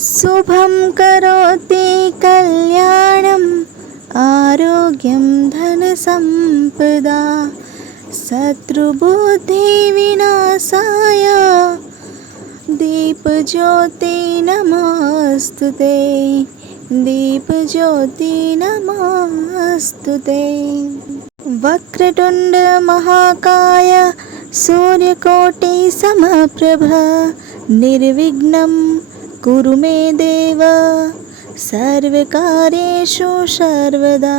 शुभं करोति कल्याणम् आरोग्यं धनसम्पदा शत्रुबुद्धिविनाशाय दीपज्योति नमोस्तुते दीपज्योति नमोस्तुते। वक्रतुण्ड महाकाय सूर्यकोटि समप्रभ निर्विघ्नं कुरु मे देव सर्वकार्येषु सर्वदा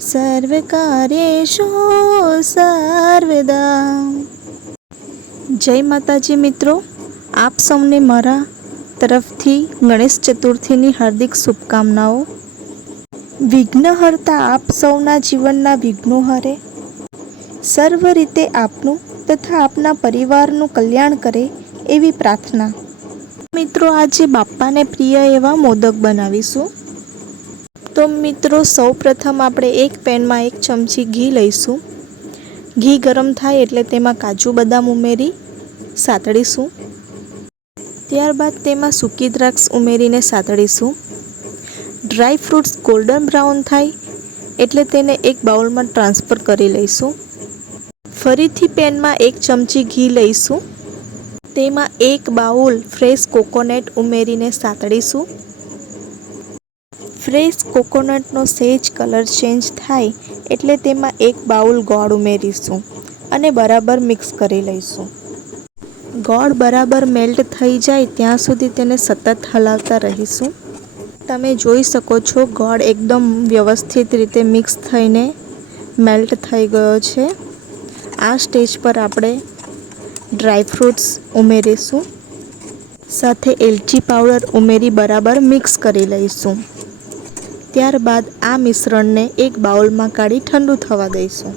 सर्वकार्येषु सर्वदा। जय माताजी मित्रों, आप सौने मारा तरफथी गणेश चतुर्थीनी हार्दिक शुभकामनाओं। विघ्नहर्ता आप सौना जीवनना विघ्नो हरे, सर्व रीते आपनु तथा आपना परिवारनु कल्याण करे एवी प्रार्थना। मित्रों, आज बाप्पा ने प्रिय एवा मोदक बनावीशुं। तो मित्रों, सौ प्रथम आपणे एक पेन में एक चमची घी लईशुं। घी गरम थाय एटले तेमां काजू बदाम उमेरी सातळीशुं। त्यारबाद तेमां सूकी द्राक्ष उमेरीने सातळीशुं। ड्राय फ्रूट्स गोल्डन ब्राउन थाय एटले तेने एक बाउल में ट्रांसफर करी लईशुं। फरीथी पेन में एक चमची घी लईशुं। तेमां एक बाउल फ्रेश कोकोनट उमेरीने सातळीशुं। फ्रेश कोकोनटनो सेज कलर चेन्ज थाय एटले तेमां एक बाउल गोळ उमेरीशुं अने बराबर मिक्स करी लईशुं। गोळ बराबर मेल्ट थई जाय त्यां सुधी तेने सतत हलावता रहीशुं। तमे जोई शको छो गोळ एकदम व्यवस्थित रीते मिक्स थईने मेल्ट थई गयो छे। आ स्टेज पर आपणे ड्राय फ्रूट्स उमेरीशुं, साथे एलची पाउडर उमेरी बराबर मिक्स करी लईशुं। त्यारबाद आ मिश्रण ने एक बाउल में काढी ठंडू थवा दईशुं।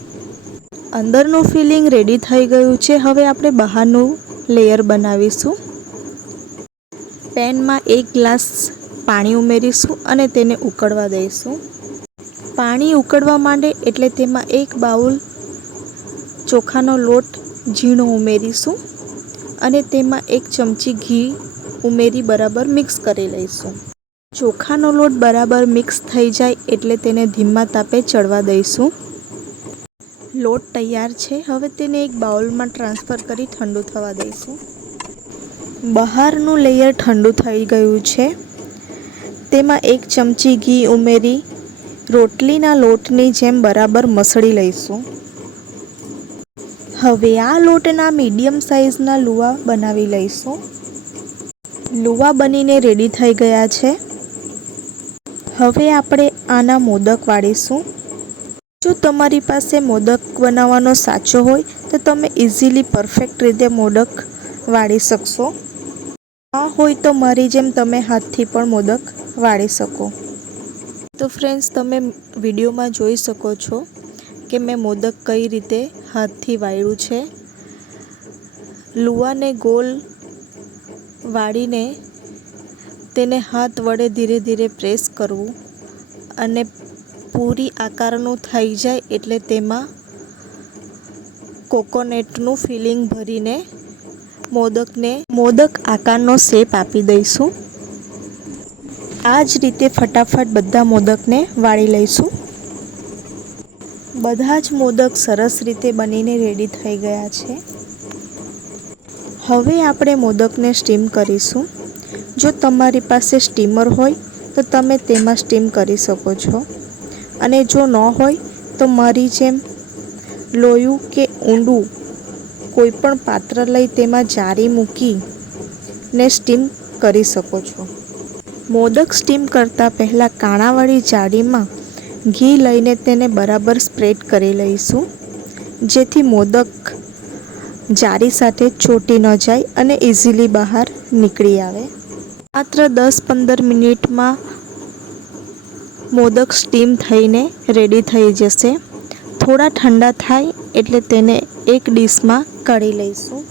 अंदरनु फिलिंग रेडी थई गयुं छे। हवे आपणे बहारनु लेयर बनावीशुं। पेन में एक ग्लास पाणी उमेरीशुं अने तेने उकळवा दईशुं। पाणी उकळवा मांडे एटले तेमां एक बाउल चोखानो लोट झीणो उमेरीशुं अने तेमां एक चमची घी उमेरी बराबर मिक्स करी लईशुं। चोखानो लोट बराबर मिक्स थई जाय एटले तेने धीमा तापे चढ़वा दईशुं। लोट तैयार छे। हवे तेने एक बाउल में ट्रांसफर करी ठंडू थवा दईशुं। बहारनु लेयर ठंडू थई गयुं छे। तेमां एक चमची घी उमेरी रोटलीना लोटनी जेम बराबर मसળી लईशुं। हवे आ लोटना मीडियम साइजना लुआ बनावी लईशुं। लुआ बनीने रेडी थई गया छे। हवे आपणे आना मोदक वाळीशुं। जो तमारी पासे मोदक बनाववानो साचो होय तो तमे इजीली परफेक्ट रीते मोदक वाळी शकशो। आ होय तो मारी जेम तमे हाथथी पण मोदक वाळी शको। तो फ्रेंड्स, तमे विडियो में जोई शको छो कि मैं मोदक कई रीते हाथथी वाळ्युं छे। लुआने गोल वाळीने तेने हाथ वडे धीरे धीरे प्रेस करवुं अने पूरी आकारनुं थई जाय एटले तेमां कोकोनटनुं फिलिंग भरीने मोदक आकारनो शेप आपी दईशुं। आ ज रीते फटाफट बधा मोदकने वाळी लईशुं। बधा ज मोदक सरस रीते बनीने रेडी थई गया छे। हवे आपणे मोदकने स्टीम करीशुं। जो तमारी पासे स्टीमर होय तो तमे तेमां स्टीम करी शको छो अने जो न होय तो मारी जेम लोयू के ऊंडू कोईपण पात्र लई तेमां जारी मूकीने स्टीम करी शको छो। मोदक स्टीम करता पहला काणावाળી जाळीमां घी लईने तेने बराबर स्प्रेड करी लईशुं, जेथी मोदक जारी साथे ચોટી न जाय अने इजीली बहार निकળી आवे। मात्र 10-15 मिनिट में मोदक स्टीम थईने रेडी थई जशे। थोड़ा ठंडा थाय एटले तेने एक डिश में काढी लईशुं।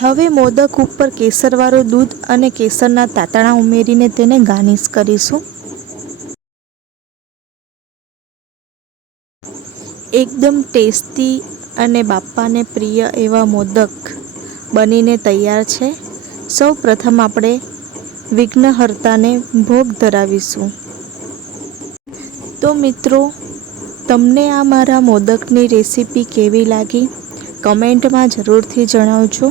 हवे मोदक उपर केसरवाळुं दूध अने केसरना तातણા उमेरीने तेने गार्निश करीशुं। एकदम टेस्टी अने बाप्पाने प्रिय एवा मोदक बनीने तैयार छे। सौ प्रथम आपणे વિઘ્નહર્તાને ભોગ ધરાવીશું. તો મિત્રો, તમને આ મારા મોદકની રેસીપી કેવી લાગી કમેન્ટમાં જરૂરથી જણાવજો.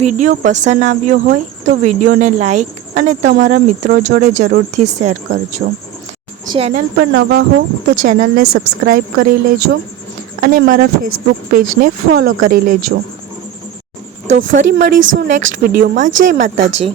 વિડીયો પસંદ આવ્યો હોય તો વિડીયોને લાઈક અને તમારા મિત્રો જોડે જરૂરથી શેર કરજો. ચેનલ પર નવા હો તો ચેનલને સબસ્ક્રાઈબ કરી લેજો અને મારા ફેસબુક પેજને ફોલો કરી લેજો. તો ફરી મળીશું નેક્સ્ટ વિડીયોમાં. જય માતાજી.